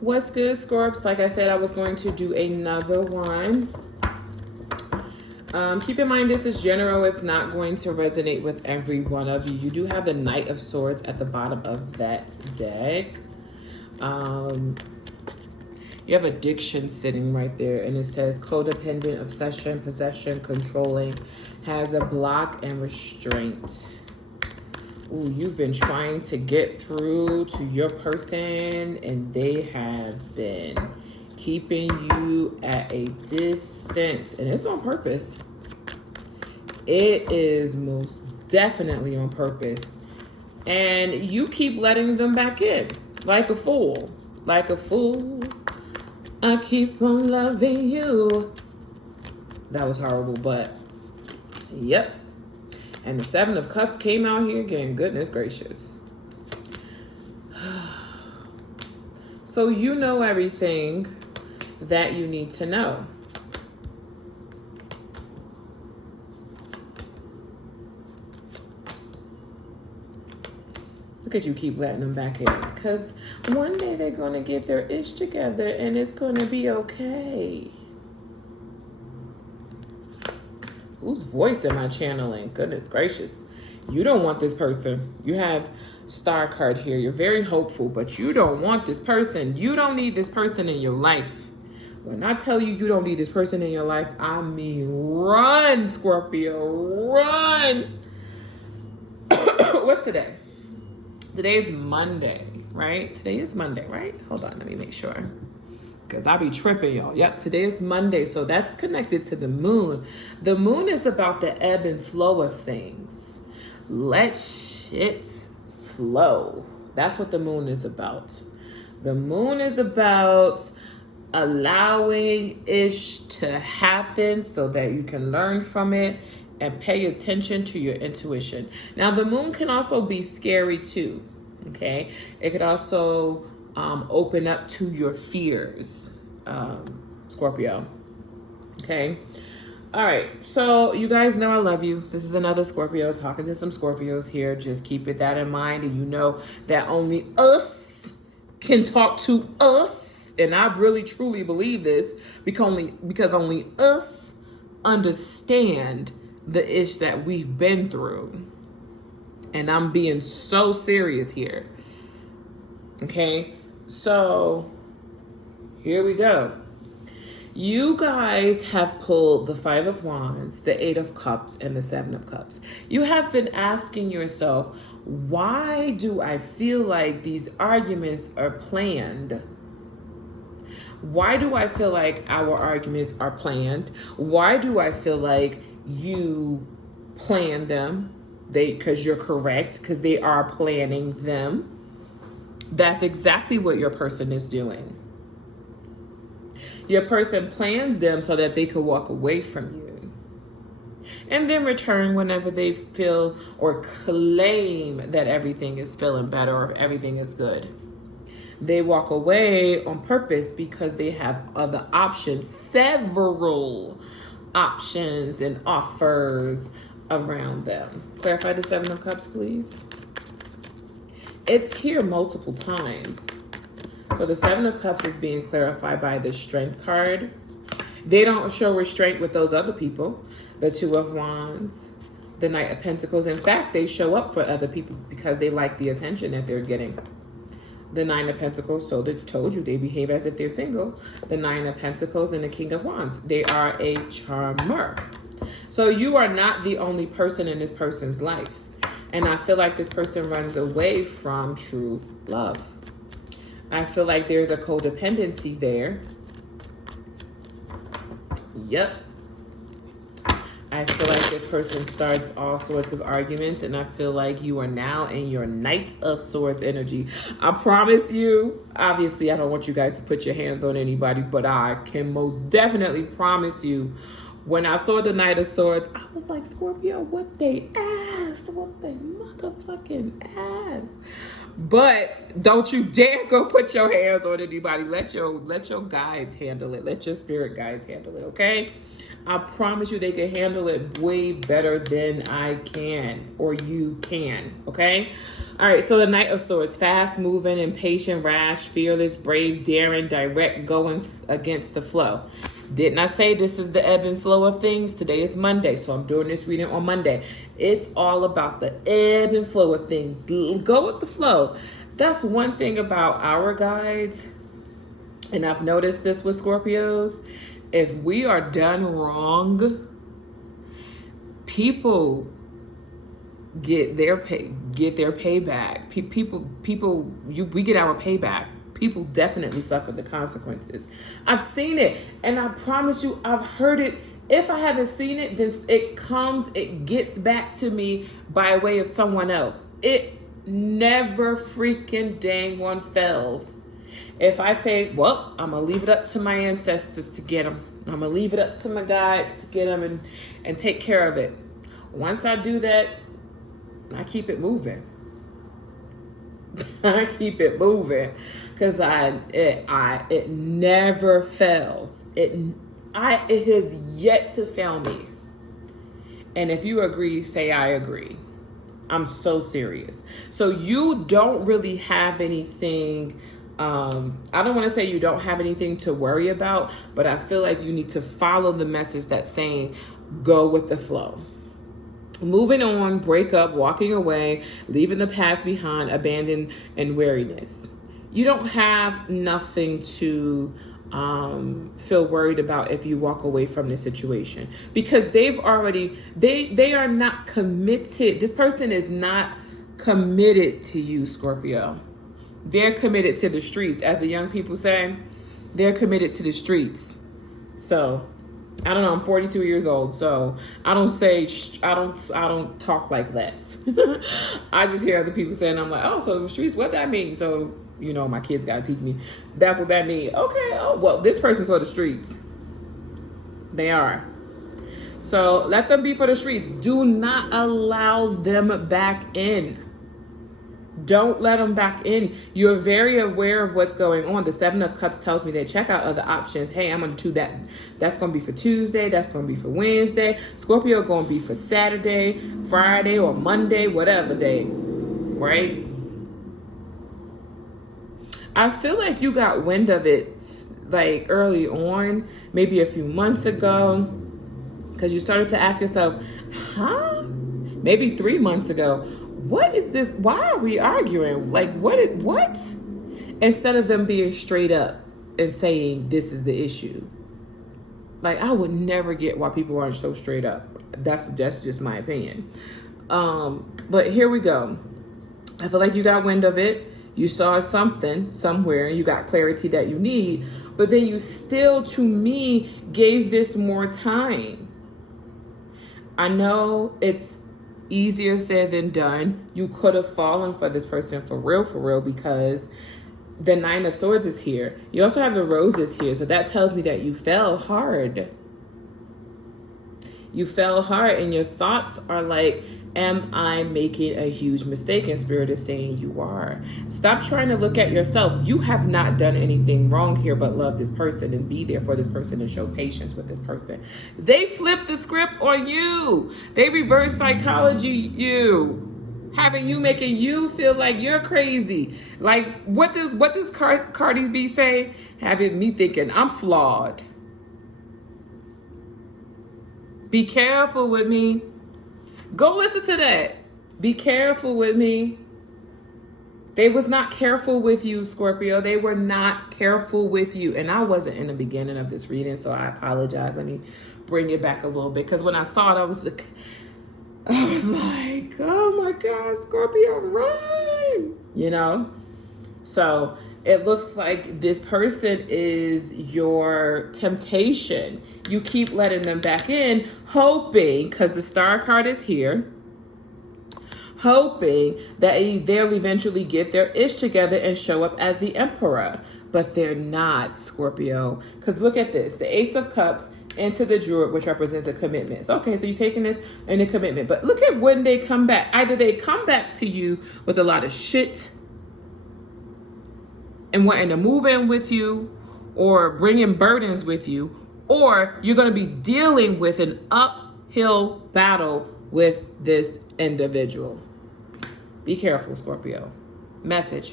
What's good, Scorps? Like I said, I was going to do another one. Keep in mind, this is general. It's not going to resonate with every one of you. You do have the Knight of Swords at the bottom of that deck. You have addiction sitting right there, and it says codependent, obsession, possession, controlling, has a block and restraint. Ooh, you've been trying to get through to your person, and they have been keeping you at a distance, and it's on purpose. It is most definitely on purpose. And you keep letting them back in like a fool. Like a fool, I keep on loving you. That was horrible, but yep. And the Seven of Cups came out here again. Goodness gracious. So you know everything that you need to know. Look at you keep letting them back in. Because one day they're going to get their ish together and it's going to be okay. Whose voice am I channeling? Goodness gracious. You don't want this person. You have Star card here. You're very hopeful, but you don't want this person. You don't need this person in your life. When I tell you you don't need this person in your life, I mean run, Scorpio, run. What's today? Today is Monday, right? Today is Monday, right? Hold on, let me make sure. Because I be tripping, y'all. Yep, today is Monday, so that's connected to the moon. The moon is about the ebb and flow of things. Let shit flow. That's what the moon is about. The moon is about allowing ish to happen so that you can learn from it and pay attention to your intuition. Now, the moon can also be scary too, okay? It could also open up to your fears, Scorpio, okay? All right, so you guys know I love you. This is another Scorpio talking to some Scorpios here. Just keep that in mind, and you know that only us can talk to us. And I really, truly believe this because only us understand the ish that we've been through. And I'm being so serious here. Okay, so here we go. You guys have pulled the Five of Wands, the Eight of Cups, and the Seven of Cups. You have been asking yourself, why do I feel like these arguments are planned? Why do I feel like our arguments are planned? Why do I feel like you plan them? Because you're correct, because they are planning them. That's exactly what your person is doing. Your person plans them so that they could walk away from you and then return whenever they feel or claim that everything is feeling better or everything is good. They walk away on purpose because they have other options, several options and offers around them. Clarify the Seven of Cups, please. It's here multiple times. So the Seven of Cups is being clarified by the Strength card. They don't show restraint with those other people. The Two of Wands, the Knight of Pentacles. In fact, they show up for other people because they like the attention that they're getting. The Nine of Pentacles, so they told you they behave as if they're single. The Nine of Pentacles and the King of Wands. They are a charmer. So you are not the only person in this person's life. And I feel like this person runs away from true love. I feel like there's a codependency there. Yep. I feel like this person starts all sorts of arguments, and I feel like you are now in your Knight of Swords energy. I promise you, obviously I don't want you guys to put your hands on anybody, but I can most definitely promise you, when I saw the Knight of Swords, I was like, Scorpio, whoop they ass, whoop they motherfucking ass. But don't you dare go put your hands on anybody. Let your guides handle it. Let your spirit guides handle it, okay? I promise you they can handle it way better than I can or you can, okay? All right, so the Knight of Swords, fast moving, impatient, rash, fearless, brave, daring, direct, going against the flow. Didn't I say this is the ebb and flow of things? Today is Monday, so I'm doing this reading on Monday. It's all about the ebb and flow of things. Go with the flow. That's one thing about our guides, and I've noticed this with Scorpios. If we are done wrong, people get their payback. We get our payback. People definitely suffer the consequences. I've seen it, and I promise you, I've heard it. If I haven't seen it, then it gets back to me by way of someone else. It never freaking dang one fails. If I say, well, I'm going to leave it up to my ancestors to get them. I'm going to leave it up to my guides to get them and take care of it. Once I do that, I keep it moving. I keep it moving because it never fails. It has yet to fail me. And if you agree, say I agree. I'm so serious. So you don't really have anything. I don't want to say you don't have anything to worry about, but I feel like you need to follow the message that's saying, go with the flow. Moving on, break up, walking away, leaving the past behind, abandon, and weariness. You don't have nothing to feel worried about if you walk away from this situation, because they are not committed. This person is not committed to you, Scorpio. They're committed to the streets. As the young people say, they're committed to the streets. So I don't know, I'm 42 years old, so I don't talk like that. I just hear other people saying, I'm like, oh, so the streets, what that mean? So, you know, my kids got to teach me, that's what that means. Okay, oh, well, this person's for the streets. They are. So let them be for the streets. Do not allow them back in. Don't let them back in. You're very aware of what's going on. The Seven of Cups tells me that check out other options. Hey, I'm going to do that. That's going to be for Tuesday. That's going to be for Wednesday. Scorpio going to be for Saturday, Friday, or Monday, whatever day. Right? I feel like you got wind of it like early on, maybe a few months ago, because you started to ask yourself, huh? Maybe 3 months ago. What is this? Why are we arguing? Like, what? Instead of them being straight up and saying, this is the issue. Like, I would never get why people aren't so straight up. That's just my opinion. But here we go. I feel like you got wind of it. You saw something somewhere and you got clarity that you need. But then you still, to me, gave this more time. I know it's easier said than done. You could have fallen for this person for real, because the Nine of Swords is here. You also have the Roses here. So that tells me that you fell hard. You fell hard, and your thoughts are like, am I making a huge mistake? And Spirit is saying you are. Stop trying to look at yourself. You have not done anything wrong here but love this person and be there for this person and show patience with this person. They flipped the script on you. They reverse psychology you, having you, making you feel like you're crazy. Like, what does Cardi B say? Having me thinking I'm flawed. Be careful with me. Go listen to that. Be careful with me. They was not careful with you, Scorpio. They were not careful with you. And I wasn't in the beginning of this reading, so I apologize. Let me bring it back a little bit. Because when I saw it, I was like, oh my God, Scorpio, run. You know? So it looks like this person is your temptation. You keep letting them back in, hoping, because the Star card is here, hoping that they'll eventually get their ish together and show up as the Emperor. But they're not, Scorpio. Because look at this. The Ace of Cups into the Druid, which represents a commitment. So, okay, so you're taking this in a commitment. But look at when they come back. Either they come back to you with a lot of shit and wanting to move in with you, or bringing burdens with you, or you're going to be dealing with an uphill battle with this individual. Be careful, Scorpio. Message.